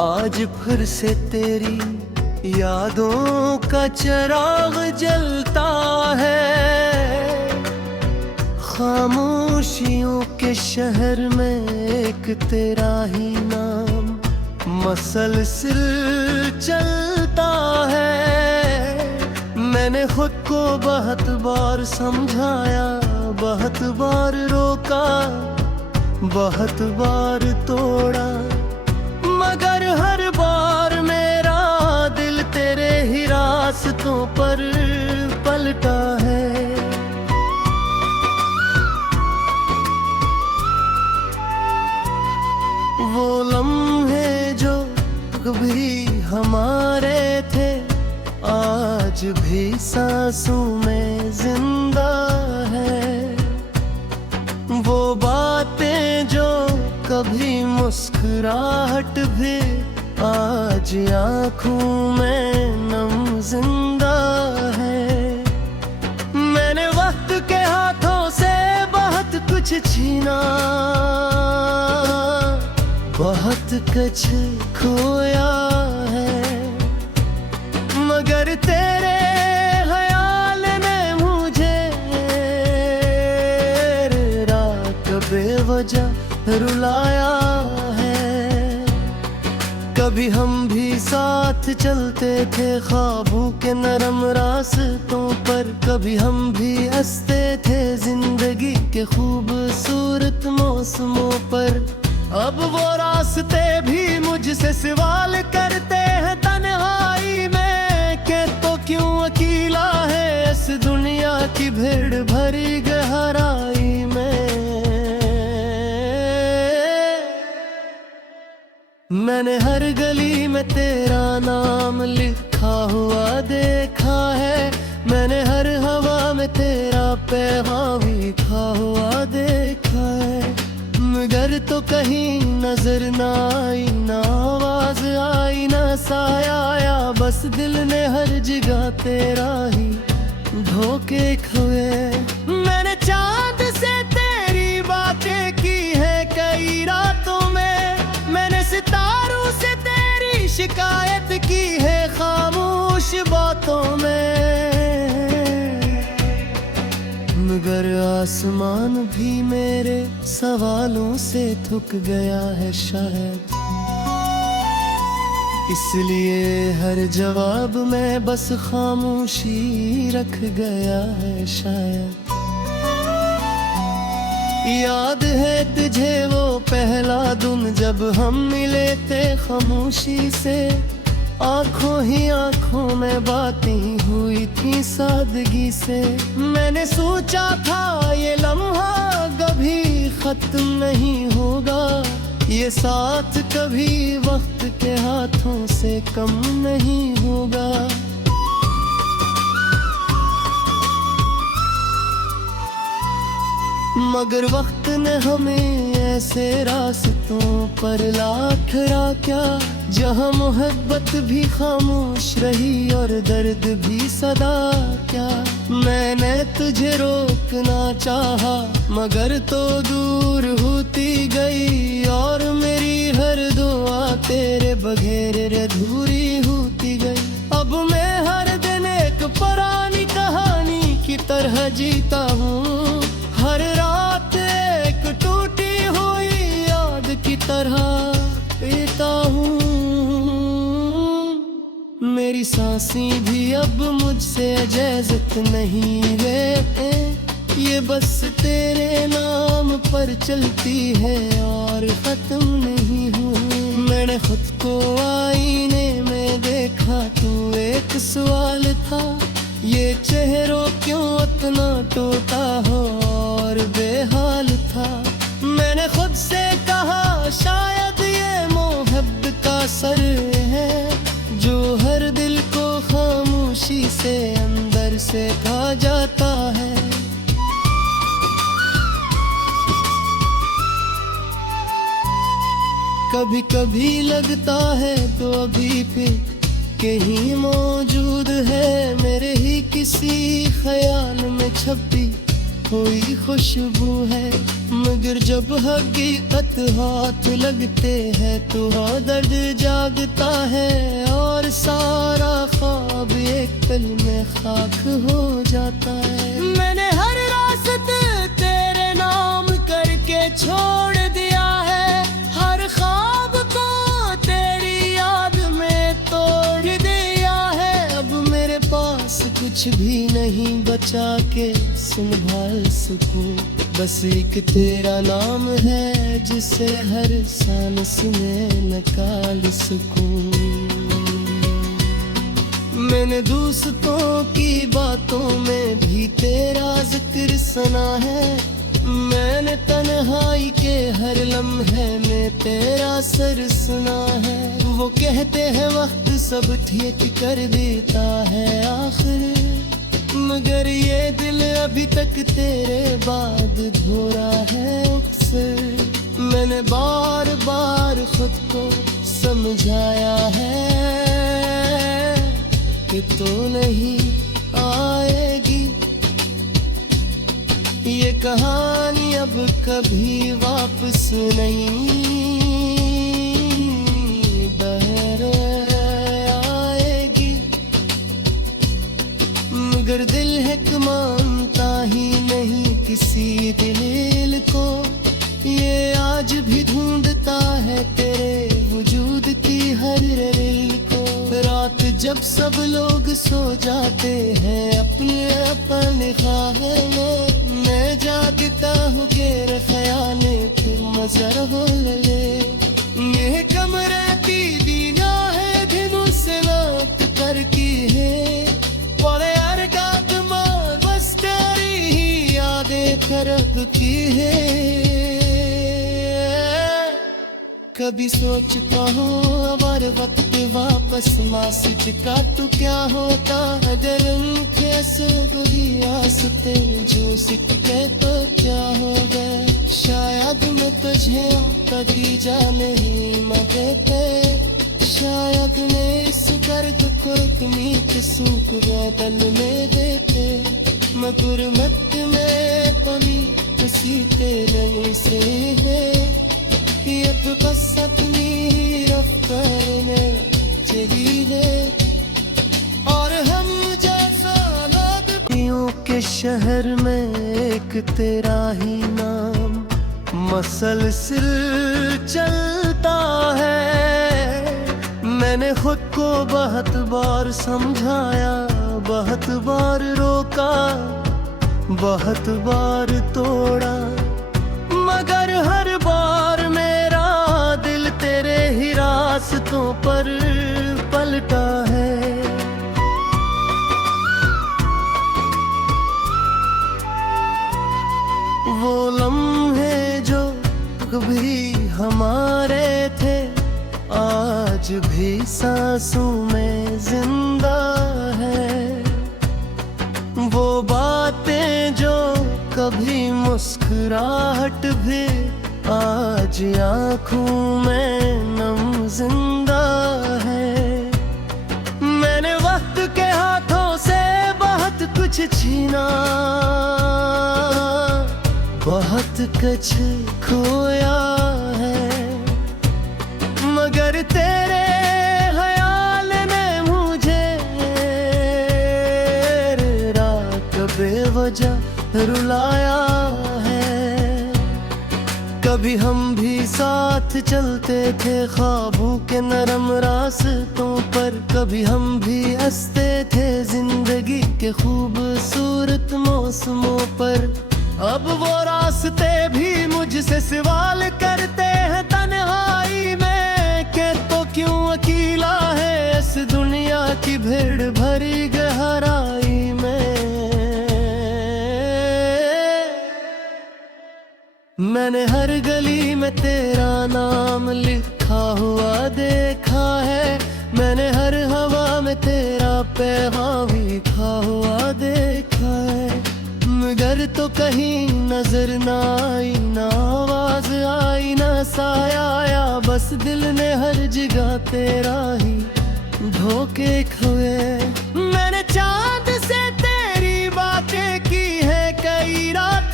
आज फिर से तेरी यादों का चिराग जलता है। खामोशियों के शहर में एक तेरा ही नाम मसलसिल चलता है। मैंने खुद को बहुत बार समझाया, बहुत बार रोका, बहुत बार तोड़ा, मगर हर बार मेरा दिल तेरे ही रास्तों पर पलटा है। वो लम्हे जो कभी हमारे थे आज भी सांसों में जिंदा है। वो बातें जो कभी मुस्कुराहट भी आज आँखों में नम जिंदा है। मैंने वक्त के हाथों से बहुत कुछ छीना, बहुत कुछ खोया है, मगर तेरे ख्याल ने मुझे रात बेवजह रुलाया है। कभी हम भी साथ चलते थे ख्वाबों के नरम रास्तों पर, कभी हम भी हंसते थे जिंदगी के खूबसूरत मौसमों पर। अब वो रास्ते भी मुझसे सवाल करते हैं तन्हाई में, के तो क्यों अकेला है इस दुनिया की भीड़ भरी गहराई में। मैंने हर गली में तेरा नाम लिखा हुआ देखा है, मैंने हर हवा में तेरा पैगाम लिखा हुआ देखा है, मगर तो कहीं नजर ना आई, ना आवाज आई, ना साया आया, बस दिल ने हर जगह तेरा ही धोखे खोए। मैंने चांद से तेरी बातें की है कई रातों में, मैंने सितारों से तेरी शिकायत की है खामोश बातों में, मगर आसमान भी मेरे सवालों से थक गया है शायद। इसलिए हर जवाब में बस खामोशी रख गया है शायद। याद है तुझे वो पहला दिन जब हम मिले थे खामोशी से, आंखों ही आंखों में बातें हुई थी सादगी से। मैंने सोचा था ये लम्हा कभी खत्म नहीं होगा, ये साथ कभी वक्त के हाथों से कम नहीं होगा। मगर वक्त ने हमें ऐसे रास्तों पर ला खड़ा क्या, जहाँ मोहब्बत भी खामोश रही और दर्द भी सदा क्या। मैंने तुझे रोकना चाहा मगर तो दूर होती गई, और मेरी हर दुआ तेरे बगैर अधूरी होती गई। अब मैं हर दिन एक पुरानी कहानी की तरह जीता हूँ, हर रात एक टूटी हुई याद की तरह पीता हूँ। मेरी सांसें भी अब मुझसे इजाजत नहीं लेते, ये बस तेरे नाम पर चलती है और खत्म नहीं हुई। मैंने खुद को आईने में देखा, तू एक सवाल था, ये चेहरों क्यों इतना टूटा हो और बेहाल था। मैंने खुद से कहा शायद ये मोहब्बत का असर है, जो हर दिल को खामोशी से अंदर से खा जाता है। कभी कभी लगता है तो अभी भी कहीं मौजूद है, मेरे ही किसी ख्याल में छपी कोई खुशबू है, मगर जब हकीकत हाथ लगते हैं तो दर्द जागता है और सारा ख्वाब एक पल में खाक हो जाता है। मैंने हर रास्ते तेरे नाम करके छोड़ दिया है, हर ख्वाब को तेरी याद में तोड़ दिया है। अब मेरे पास कुछ भी नहीं बचा के संभाल सकूं, बस एक तेरा नाम है जिसे हर सांस में निकाल सकूं। मैंने दोस्तों की बातों में भी तेरा जिक्र सुना है, मैंने तन्हाई के हर लम्हे में तेरा सर सुना है। वो कहते हैं वक्त सब ठीक कर देता है आखिर, मगर ये दिल अभी तक तेरे बाद धो रहा है अक्सर। मैंने बार बार खुद को समझाया है कि तू नहीं आएगी, ये कहानी अब कभी वापस नहीं बाहर आएगी। मगर दिल है मानता ही नहीं किसी दिल को, ये आज भी ढूंढता है तेरे वजूद की हर दिल को। रात जब सब लोग सो जाते हैं अपने अपने ख्वाह में, मैं जागता हूँ तेरे ख्याले फिर मजर हो ले। ये कमरे की दीना है दिनों से रात कर की है, बड़े अरगात मां बस तेरी ही यादें करब की है। कभी सोचता हूँ अगर वक्त वापस मासिक का तो क्या होता, अगर उनके आसते जो सिक्के तो क्या होगा। शायद मैं तुझे कभी जाने ही मदते, शायद मैं इस दर्द को मीत सूख बदल में देते। मगर मत में पली हंसी तेरे से है, ये तो बस अपनी रफ्तार में चली और हम जैसा लोग के शहर में एक तेरा ही नाम मसलसिल चलता है। मैंने खुद को बहुत बार समझाया, बहुत बार रोका, बहुत बार तोड़ा, मगर हर बार मेरा दिल तेरे ही रास्तों पर पलटा है। वो लम्हे जो कभी हमारे थे आज भी सांसों में जिंदा है। वो बातें जो कभी मुस्कुराहट भी आज आँखों में नम जिंदा है। मैंने वक्त के हाथों से बहुत कुछ छीना, बहुत कुछ खोया है, मगर तेरे ख्याल ने मुझे रात बेवजह रुलाया है। कभी हम भी साथ चलते थे ख्वाबों के नरम रास्तों पर, कभी हम भी हंसते थे जिंदगी के खूबसूरत मौसमों पर। अब वो रास्ते भी मुझसे सवाल करते हैं तन्हाई में, के तो क्यों अकेला है इस दुनिया की भीड़ भरी गहराई में। मैंने हर गली में तेरा नाम लिखा हुआ देखा है, मैंने हर हवा में तेरा पैगाम लिखा हुआ देखा है। मगर तो कहीं नजर ना आई, ना आवाज आई, ना साया आया, बस दिल ने हर जगह तेरा ही धोखे खोए। मैंने चांद से तेरी बातें की है कई रात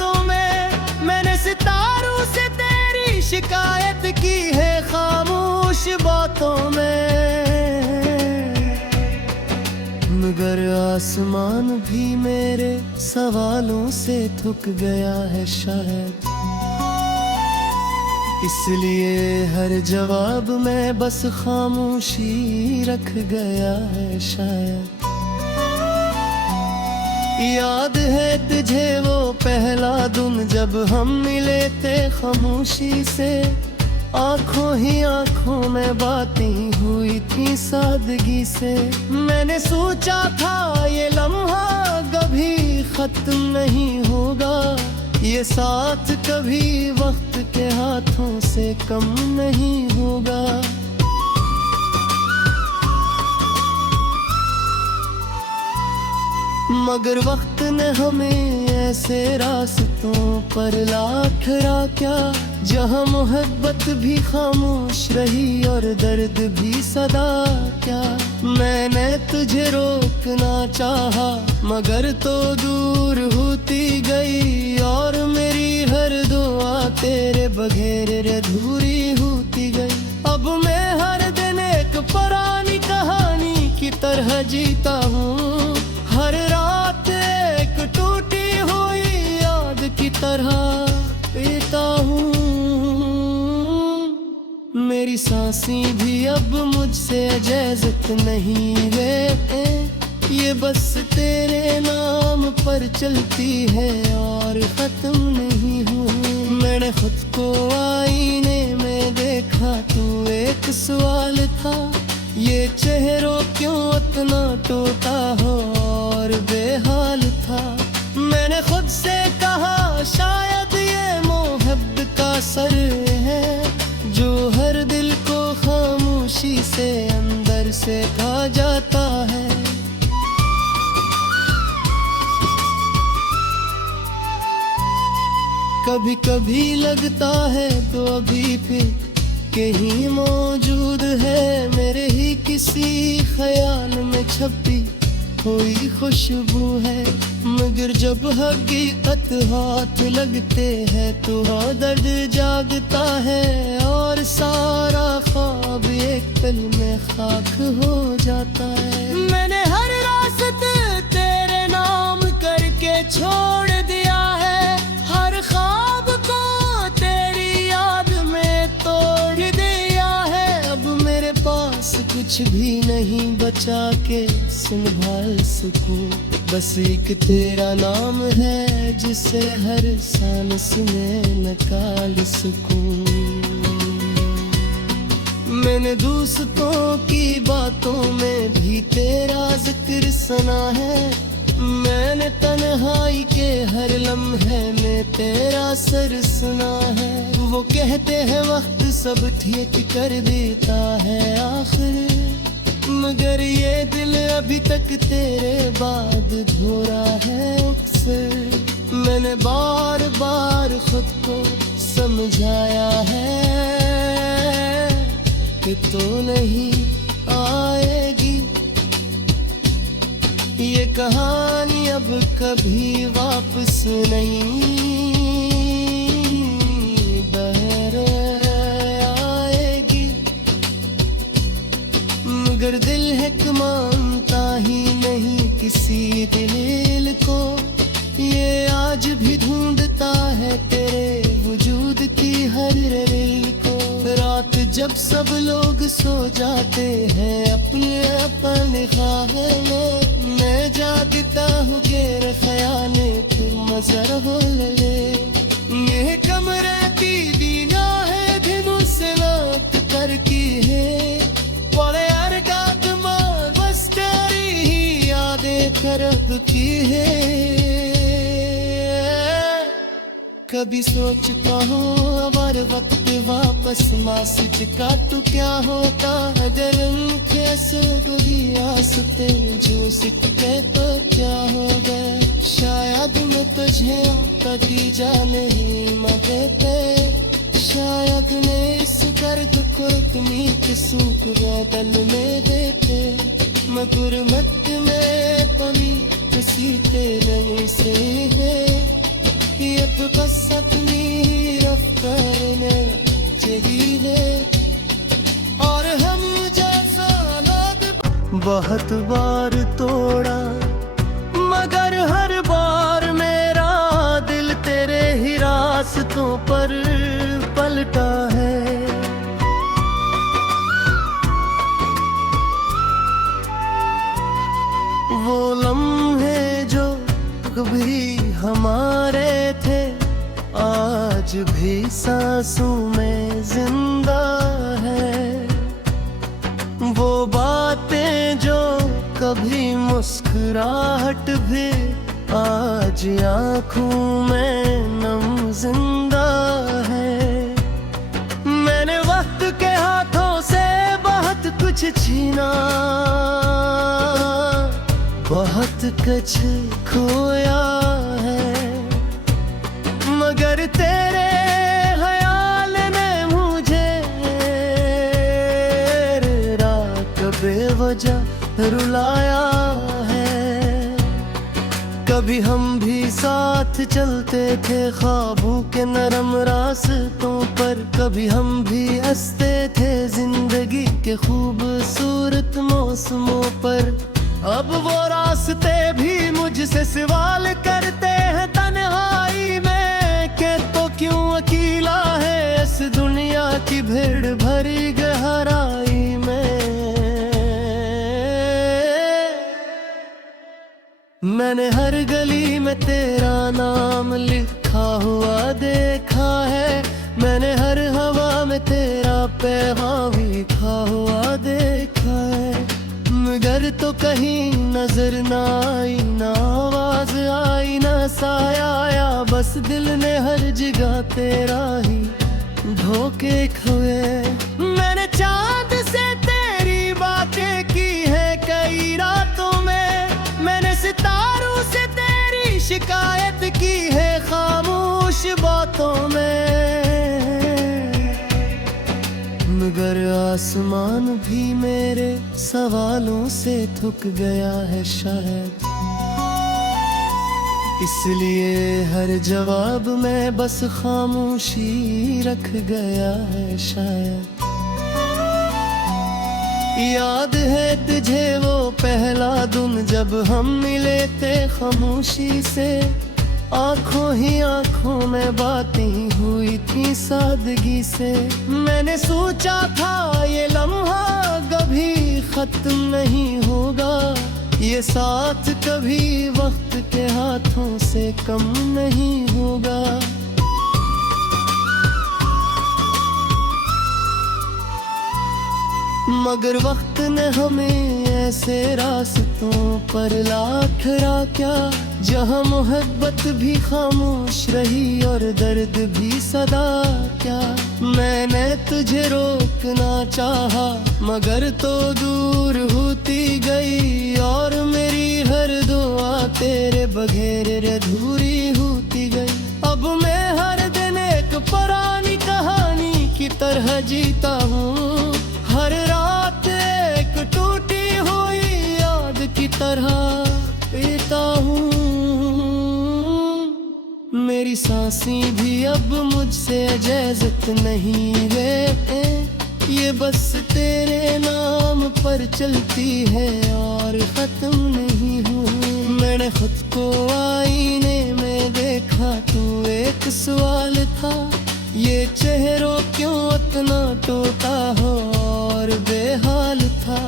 की है खामोश बातों में, मगर आसमान भी मेरे सवालों से थक गया है शायद। इसलिए हर जवाब में बस खामोशी रख गया है शायद। याद है तुझे वो पहला दिन जब हम मिले थे खामोशी से, आंखों ही आंखों में बातें हुई थी सादगी से। मैंने सोचा था ये लम्हा कभी खत्म नहीं होगा, ये साथ कभी वक्त के हाथों से कम नहीं होगा। मगर वक्त ने हमें ऐसे रास्तों पर ला खड़ा क्या, जहाँ मोहब्बत भी खामोश रही और दर्द भी सदा क्या। मैंने तुझे रोकना चाहा मगर तो दूर होती गई, और मेरी हर दुआ तेरे बगैर अधूरी होती गई। अब मैं हर दिन एक पुरानी कहानी की तरह जीता हूँ, हर रात एक टूटी हुई याद की तरह पीता हूँ। मेरी सांसें भी अब मुझसे इजाजत नहीं लेते, ये बस तेरे नाम पर चलती है और खत्म नहीं हूँ। मैंने खुद को आईने में देखा, तू एक सवाल था, ये चेहरों क्यों इतना टूटा हो और बेहाल था। मैंने खुद से कहा शायद ये मोहब्बत का असर है, जो हर दिल को खामोशी से अंदर से खा जाता है। कभी कभी लगता है तो अभी फिर कहीं मौजूद है, मेरे ही किसी ख्याल में छपी कोई खुशबू है। मगर जब हकीकत हाथ लगते हैं तो दर्द जागता है, और सारा ख्वाब एक पल में खाक हो जाता है। मैंने हर रास्ते तेरे नाम करके छोड़ दिया है, हर ख्वाब को तेरी याद में तोड़ दिया है। अब मेरे पास कुछ भी नहीं बचा के संभाल सकूं, बस एक तेरा नाम है जिसे हर सांस में निकाल सकूं। मैंने दोस्तों की बातों में भी तेरा जिक्र सुना है, मैंने तन्हाई के हर लम्हे में तेरा सर सुना है। वो कहते हैं वक्त सब ठीक कर देता है आखिर, मगर ये दिल अभी तक तेरे बाद धोरा है अक्सर। मैंने बार बार खुद को समझाया है कि तो नहीं आएगी ये कहानी, अब कभी वापस नहीं बहर आएगी। मगर दिल है मानता ही नहीं किसी दिल को, ये आज भी ढूंढता है तेरे वजूद की हर दिल को। रात जब सब लोग सो जाते हैं अपने अपने ख्वाबों में, मैं जागता हूँ तेरे ख्याले पे मजर हो ले। ये कमरे की दीना है दिनों से रात कर की है, बड़े अरगात मार बस तेरी ही यादें करब की है। कभी सोचता हूँ अगर वक्त वापस मासिक का तो क्या होता, अगर उनके आसते जो सिकते तो क्या होगा। शायद मैं तुझे कभी जाने ही मगते, शायद ने इस दर्द को इतनी सूख बदल में देते। मैं गुरमत में पली किसी तेरे से है, ये तो बस अपनी रफ्तार में नीचे ही है, और हम जैसा लोग बहुत बार तोड़ा, मगर हर बार मेरा दिल तेरे ही रास्तों पर पलटा है। वो लम्हे जो कभी हमारे थे, आज भी सांसों में जिंदा है। वो बातें जो कभी मुस्कुराहट भी, आज आँखों में नम जिंदा है। मैंने वक्त के हाथों से बहुत कुछ छीना, बहुत कुछ खोया है, मगर तेरे ख्याल ने मुझे रात बेवजह रुलाया है। कभी हम भी साथ चलते थे ख्वाबों के नरम रास्तों पर, कभी हम भी हंसते थे जिंदगी के खूबसूरत मौसमों पर। अब वो रास्ते भी मुझसे सवाल करते हैं तन्हाई में, के तो क्यों अकेला है इस दुनिया की भीड़ भरी गहराई में। मैंने हर गली में तेरा नाम लिखा हुआ देखा है, मैंने हर हवा में तेरा पैगाम लिखा हुआ देखा है, मगर तो कहीं नजर ना आई, ना आवाज आई, ना साया आया, बस दिल ने हर जगह तेरा ही धोखे खोए। मैंने चांद से तेरी बातें की है कई रातों में, मैंने सितारों से तेरी शिकायत की है खामोश बातों में, मगर आसमान भी मेरे सवालों से थक गया है शायद, इसलिए हर जवाब में बस खामोशी रख गया है शायद। याद है तुझे वो पहला दिन जब हम मिले थे खामोशी से, आंखों ही आंखों में बातें हुई थी सादगी से। मैंने सोचा था ये लम्हा कभी खत्म नहीं होगा, ये साथ कभी वक्त के हाथों से कम नहीं होगा। मगर वक्त ने हमें ऐसे रास्तों पर ला ठहरा क्या, जहाँ मोहब्बत भी खामोश रही और दर्द भी सदा क्या। मैंने तुझे रोकना चाहा मगर तो दूर होती गई, और मेरी हर दुआ तेरे बगैर अधूरी होती गई। अब मैं हर दिन एक पुरानी कहानी की तरह जीता हूँ, हर रात एक टूटी हुई याद की तरह पीता हूँ। मेरी सांसें भी अब मुझसे इजाजत नहीं है, ये बस तेरे नाम पर चलती है और खत्म नहीं हुई। मैंने खुद को आईने में देखा तो एक सवाल था, ये चेहरों क्यों इतना टूटा हो और बेहाल था।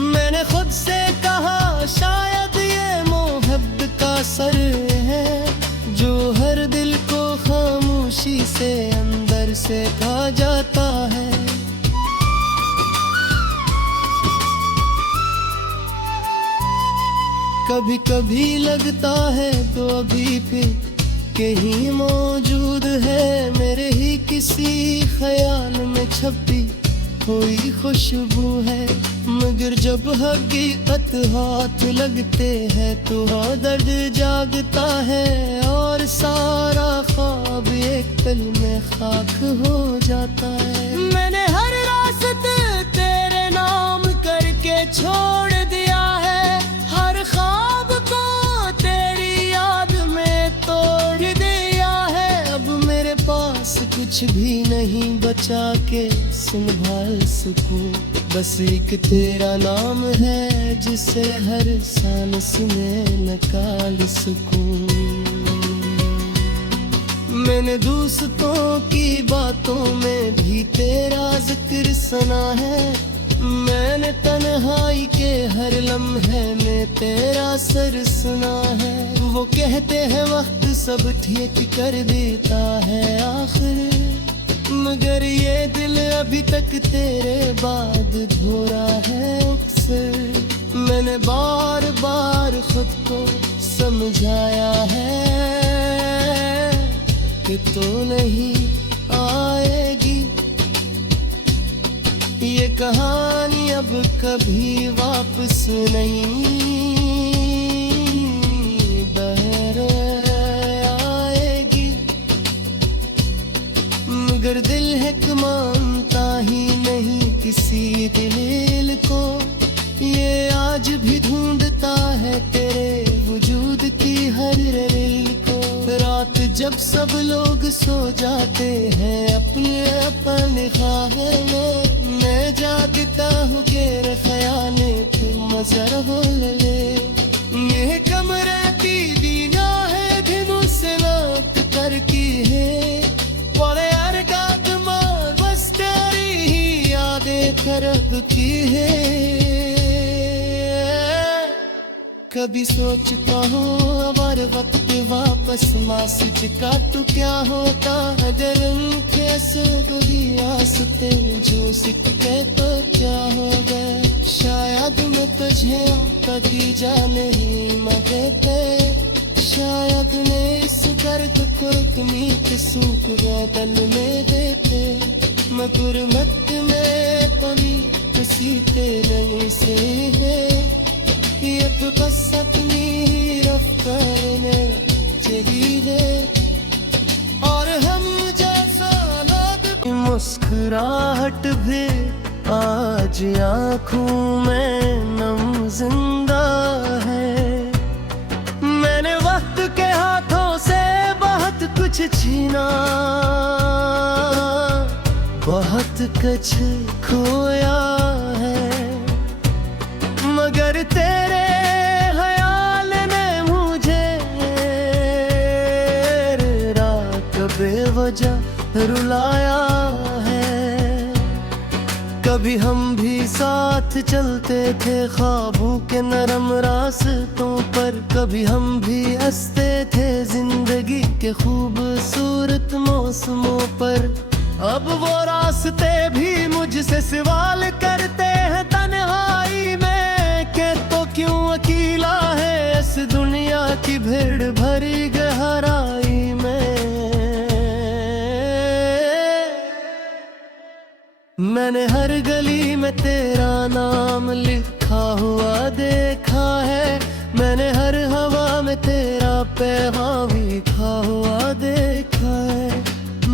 मैंने खुद से कहा शायद ये मोहब्बत का असर है, जो हर दिल को खामोशी से अंदर से खा जाता है। कभी कभी लगता है तो अभी भी कहीं मौजूद है, मेरे ही किसी ख्याल में छपी कोई खुशबू है। मगर जब हकीकत हाथ लगते हैं तो दर्द जागता है, और सारा ख्वाब एक पल में खाक हो जाता है। मैंने हर रास्ते तेरे नाम करके छोड़ दिया है, हर ख्वाब को तेरी याद में तोड़ दिया है। अब मेरे पास कुछ भी नहीं बचा बचा के संभाल सकूं। बस एक तेरा नाम है जिसे हर सांस में निकाल सकूं। मैंने दोस्तों की बातों में भी तेरा जिक्र सुना है। मैंने तन्हाई के हर लम्हे में तेरा सर सुना है। वो कहते हैं वक्त सब ठीक कर देता है आखिर, मगर ये दिल अभी तक तेरे बाद धोरा है अक्सर। मैंने बार बार खुद को समझाया है कि तू नहीं आएगी। ये कहानी अब कभी वापस नहीं मगर दिल है कि मानता ही नहीं किसी दिल को। ये आज भी ढूंढता है तेरे वजूद की हर दिल को। रात जब सब लोग सो जाते हैं अपने अपने ख्वाब में, मैं जागता हूँ तेरे ख्याल पे मजर हो ले। ये कमरे की दीना है भी मुझसे नाक कर की है। करब की है। कभी सोचता हूँ अगर वक्त वापस मासूच का तो क्या होता। अगर उनके भी आसते जो सिकते तो क्या होगा। शायद मैं तुझे कभी जाने ही मगते। शायद मैं इस दर्द को तुम्हीं के सूख बदल में देते। मगर मत में पली किसी तेरे से है। ये तो बस अपनी रफ्तार में चाहिए और हम जैसा लोग। मुस्कुराहट भी आज आँखों में नम जिंदा है। मैंने वक्त के हाथों से बहुत कुछ छीना, बहुत कुछ खोया है, मगर तेरे ख्याल ने मुझे रात बेवजह रुलाया है। कभी हम भी साथ चलते थे ख्वाबों के नरम रास्तों पर। कभी हम भी हंसते थे जिंदगी के खूबसूरत मौसमों पर। अब वो रास्ते भी मुझसे सवाल करते हैं तन्हाई में कि तो क्यों अकेला है इस दुनिया की भीड़ भरी गहराई में। मैंने हर गली में तेरा नाम लिखा हुआ देखा है। मैंने हर हवा में तेरा पैगाम लिखा हुआ देखा है।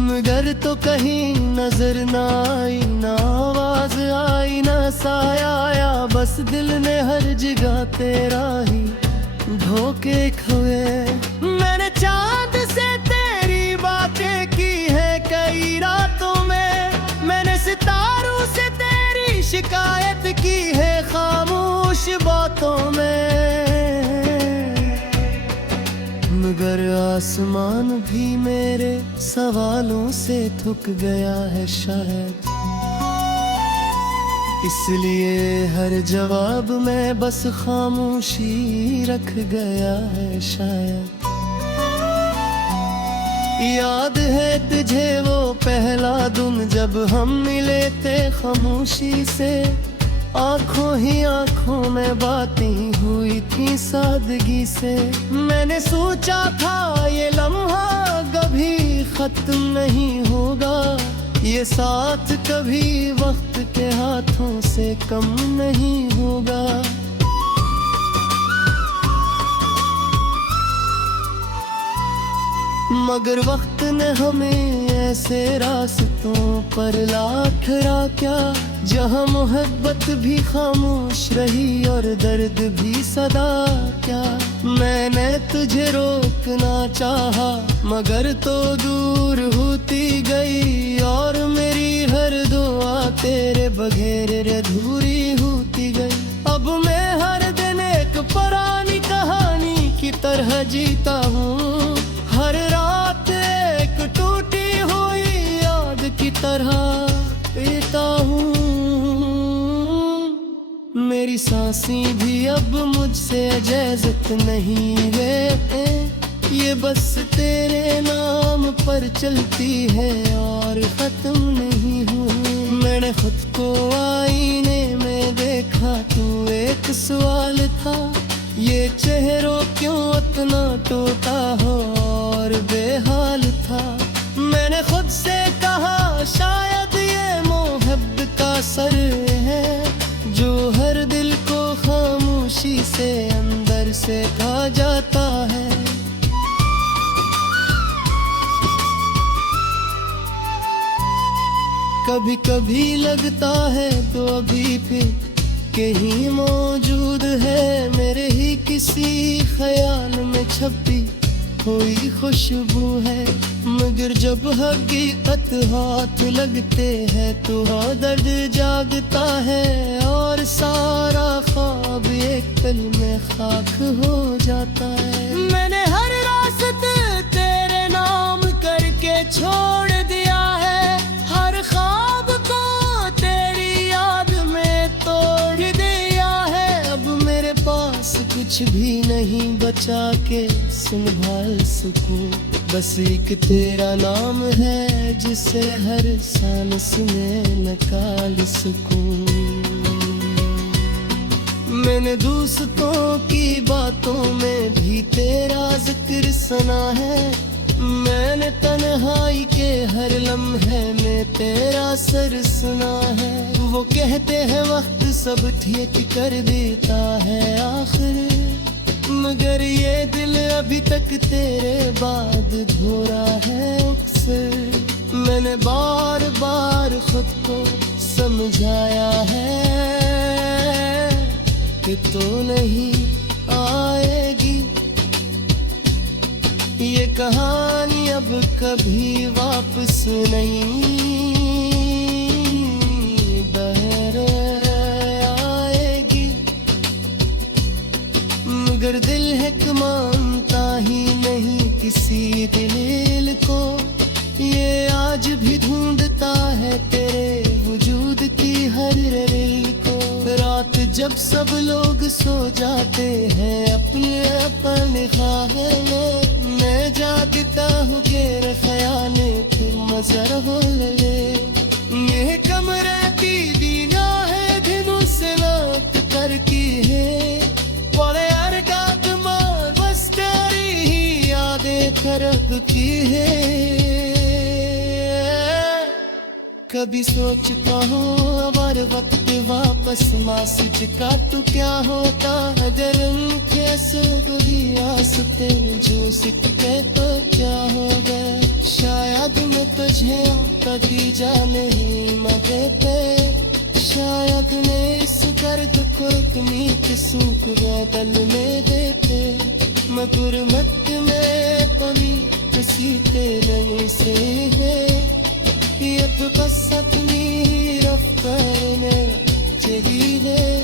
मगर तो कहीं नजर ना आई, ना आवाज आई, ना साया आया। बस दिल ने हर जगह तेरा ही धोखे खोए। मैंने चांद से तेरी बातें की है कई रातों में। मैंने सितारों से तेरी शिकायत की है खामोश बातों में। मगर आसमान भी मेरे सवालों से थक गया है शायद। इसलिए हर जवाब में बस खामोशी रख गया है शायद। याद है तुझे वो पहला दिन जब हम मिले थे खामोशी से। आंखों ही आंखों में बातें हुई थी सादगी से। मैंने सोचा था ये लम्हा कभी खत्म नहीं होगा। ये साथ कभी वक्त के हाथों से कम नहीं होगा। मगर वक्त ने हमें ऐसे रास्तों पर ला खड़ा क्या जहाँ मोहब्बत भी खामोश रही और दर्द भी सदा क्या। मैंने तुझे रोकना चाहा मगर तो दूर होती गई, और मेरी हर दुआ तेरे बगैर अधूरी होती गई। अब मैं हर दिन एक पुरानी कहानी की तरह जीता हूँ, हर रात एक टूटी हुई याद की तरह पीता हूँ। मेरी सांसें भी अब मुझसे इजाजत नहीं है, ये बस तेरे नाम पर चलती है और खत्म नहीं हूँ। मैंने खुद को आईने में देखा, तू एक सवाल था, ये चेहरों क्यों इतना टूटा हो और बेहाल था। मैंने खुद से कहा शायद ये मोहब्बत का असर है, जो हर दिल को खामोशी से अंदर से खा जाता है। कभी कभी लगता है तो अभी फिर कहीं मौजूद है, मेरे ही किसी ख्याल में छपी कोई खुशबू है। मगर जब हकीकत हाथ लगते हैं तो दर्द जागता है, और सारा ख्वाब एक पल में खाक हो जाता है। मैंने हर रास्ते तेरे नाम करके छोड़ दिया है, हर ख्वाब को तेरी याद में तोड़ दिया है। अब मेरे पास कुछ भी नहीं बचा के संभाल सकूं, बस एक तेरा नाम है जिसे हर सांस में निकाल सकूं। मैंने दोस्तों की बातों में भी तेरा जिक्र सुना है, मैंने तन्हाई के हर लम्हे में तेरा सर सुना है। वो कहते हैं वक्त सब ठीक कर देता है आखिर, मगर ये दिल अभी तक तेरे बाद धो रहा है अक्सर। मैंने बार बार खुद को समझाया है कि तू नहीं आएगी, ये कहानी अब कभी वापस नहीं आएगी। मगर दिल है कि मानता ही नहीं किसी दिल को, ये आज भी ढूंढता है तेरे वजूद की हर दिल को। रात जब सब लोग सो जाते हैं अपने अपने ख्वाबों में, मैं जागता हूँ तेरे ख्याले फिर मजर हो ले। ये कमरे की दीना है दिनों से रात कर की है, बड़े अरगात मार बस तेरी ही यादें खरब की है। कभी सोचता हूँ अगर वक्त वापस मासूच का तो क्या होता, अगर उनके भी आसते जो सिकते तो क्या होगा। शायद मैं तुझे कभी जाने ही मगते, शायद उन्हें इस दर्द को इतनी किसूक बदल में देते। मैं गुरबत में पली किसी तेरे से है, ये तो बस अपनी रफ्तार में चली है।